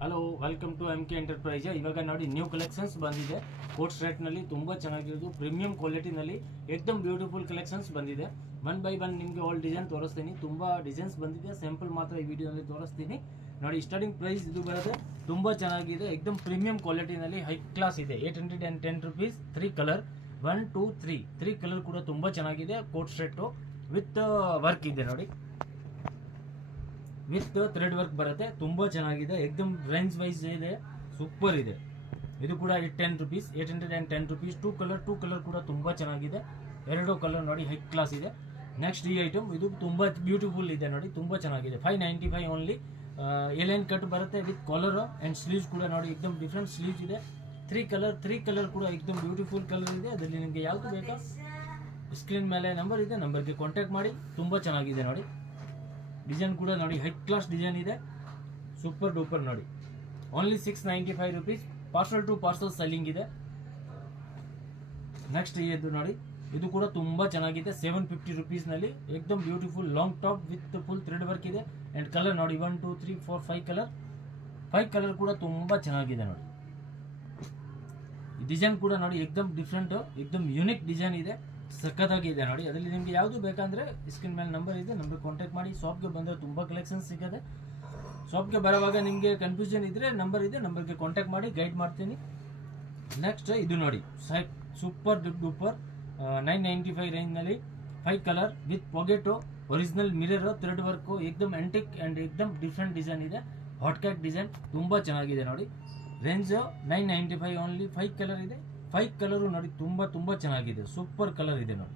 Hello, welcome to MK enterprise. ಇವಾಗ ನೋಡಿ new collections ಬಂದಿದೆ. ಕೋಟ್ ಸ್ಟ್ರೇಟ್ನಲ್ಲಿ ತುಂಬ ಚೆನ್ನಾಗಿರೋದು ಪ್ರೀಮಿಯಂ ಕ್ವಾಲಿಟಿನಲ್ಲಿ ಎಕ್ದಮ್ ಬ್ಯೂಟಿಫುಲ್ ಕಲೆಕ್ಷನ್ಸ್ ಬಂದಿದೆ. ಒನ್ ಬೈ ಒನ್ ನಿಮಗೆ ಆಲ್ ಡಿಸೈನ್ ತೋರಿಸ್ತೀನಿ. ತುಂಬ ಡಿಸೈನ್ಸ್ ಬಂದಿದೆ, ಸ್ಯಾಂಪಲ್ ಮಾತ್ರ ಈ ವಿಡಿಯೋದಲ್ಲಿ ತೋರಿಸ್ತೀನಿ. ನೋಡಿ, ಸ್ಟಾರ್ಟಿಂಗ್ ಪ್ರೈಸ್ ಇದು ಬರುತ್ತೆ. ತುಂಬ ಚೆನ್ನಾಗಿದೆ, ಎಕ್ದಮ್ ಪ್ರೀಮಿಯಂ ಕ್ವಾಲಿಟಿನಲ್ಲಿ ಹೈ ಕ್ಲಾಸ್ ಇದೆ. 810 rupees. 3 ಕಲರ್, 1 2 3 ಕಲರ್ ಕೂಡ ತುಂಬ ಚೆನ್ನಾಗಿದೆ. ಕೋಟ್ ಸ್ಟ್ರೇಟು ವಿತ್ ವರ್ಕ್ ಇದೆ ನೋಡಿ, ವಿತ್ ಥ್ರೆಡ್ ವರ್ಕ್ ಬರುತ್ತೆ. ತುಂಬ ಚೆನ್ನಾಗಿದೆ, ಎಕ್ದಮ್ ರೇಂಜ್ ವೈಸ್ ಇದೆ, ಸೂಪರ್ ಇದೆ. ಇದು ಕೂಡ 810 rupees. 2 ಕಲರ್ ಕೂಡ ತುಂಬ ಚೆನ್ನಾಗಿದೆ. 2 ಕಲರ್ ನೋಡಿ, ಹೈ ಕ್ಲಾಸ್ ಇದೆ. ನೆಕ್ಸ್ಟ್ ಈ ಐಟಮ್ ಇದು ತುಂಬ ಬ್ಯೂಟಿಫುಲ್ ಇದೆ ನೋಡಿ, ತುಂಬ ಚೆನ್ನಾಗಿದೆ. 595 ಓನ್ಲಿ. ಎಲೈನ್ ಕಟ್ ಬರುತ್ತೆ ವಿತ್ ಕಾಲರ್ ಆ್ಯಂಡ್ ಸ್ಲೀವ್ಸ್ ಕೂಡ ನೋಡಿ, ಎಕ್ದಮ್ ಡಿಫ್ರೆಂಟ್ ಸ್ಲೀವ್ಸ್ ಇದೆ. 3 ಕಲರ್ ಕೂಡ ಎಕ್ದಮ್ ಬ್ಯೂಟಿಫುಲ್ ಕಲರ್ ಇದೆ. ಅದರಲ್ಲಿ ನಿಮಗೆ ಯಾವುದು ಬೇಕಾ ಸ್ಕ್ರೀನ್ ಮೇಲೆ ನಂಬರ್ ಇದೆ, ನಂಬರ್ಗೆ ಕಾಂಟ್ಯಾಕ್ಟ್ ಮಾಡಿ. ತುಂಬ ಚೆನ್ನಾಗಿದೆ ನೋಡಿ. ಡಿಸೈನ್ ಕೂಡ ನೋಡಿ, ಹೈ ಕ್ಲಾಸ್ ಡಿಸೈನ್ ಇದೆ, ಸೂಪರ್ ಡೂಪರ್ ನೋಡಿ. Only 695 rupees. Parcel to parcel selling ಇದೆ. ನೆಕ್ಸ್ಟ್ ಇದು ನೋಡಿ, ಇದು ಕೂಡ ತುಂಬ ಚೆನ್ನಾಗಿದೆ. 750 rupees ನಲ್ಲಿ ಎಕ್ದಮ್ beautiful long top with full thread work ಇದೆ. ಆ್ಯಂಡ್ ಕಲರ್ ನೋಡಿ, 1 2 3 4 5 ಕಲರ್. 5 ಕಲರ್ ಕೂಡ ತುಂಬ ಚೆನ್ನಾಗಿದೆ ನೋಡಿ. ಡಿಸೈನ್ ಕೂಡ ನೋಡಿ, ಎಕ್ದಮ್ ಡಿಫ್ರೆಂಟ್, ಎಕ್ದಮ್ ಯೂನಿಕ್ ಡಿಸೈನ್ ಇದೆ, ಸಖತ್ತಾಗಿದೆ ನೋಡಿ. ಅದರಲ್ಲಿ ನಿಮಗೆ ಯಾವುದು ಬೇಕಂದ್ರೆ ಸ್ಕ್ರೀನ್ ಮೇಲೆ ನಂಬರ್ ಇದೆ, ನಂಬರ್ ಕಾಂಟ್ಯಾಕ್ಟ್ ಮಾಡಿ. ಶಾಪ್ಗೆ ಬಂದರೆ ತುಂಬ ಕಲೆಕ್ಷನ್ಸ್ ಸಿಗುತ್ತೆ. ಶಾಪ್ಗೆ ಬರೋವಾಗ ನಿಮಗೆ ಕನ್ಫ್ಯೂಷನ್ ಇದ್ದರೆ ನಂಬರ್ ಇದೆ, ನಂಬರ್ಗೆ ಕಾಂಟ್ಯಾಕ್ಟ್ ಮಾಡಿ, ಗೈಡ್ ಮಾಡ್ತೀನಿ. ನೆಕ್ಸ್ಟ್ ಇದು ನೋಡಿ, ಸೂಪರ್ ಡೂಪರ್ 995 ರೇಂಜ್ನಲ್ಲಿ 5 colour with pocket, original mirror, thread work, ಎಕ್ದಮ್ ಆಂಟಿಕ್ ಆ್ಯಂಡ್ ಎಕ್ದಮ್ ಡಿಫ್ರೆಂಟ್ ಡಿಸೈನ್ ಇದೆ. ಹಾಟ್ ಕ್ಯಾಟ್ ಡಿಸೈನ್ ತುಂಬ ಚೆನ್ನಾಗಿದೆ ನೋಡಿ. Range 995 only. 5 ಕಲರ್ ಇದೆ. 5 ಕಲರು ನೋಡಿ, ತುಂಬ ಚೆನ್ನಾಗಿದೆ, ಸೂಪರ್ ಕಲರ್ ಇದೆ ನೋಡಿ.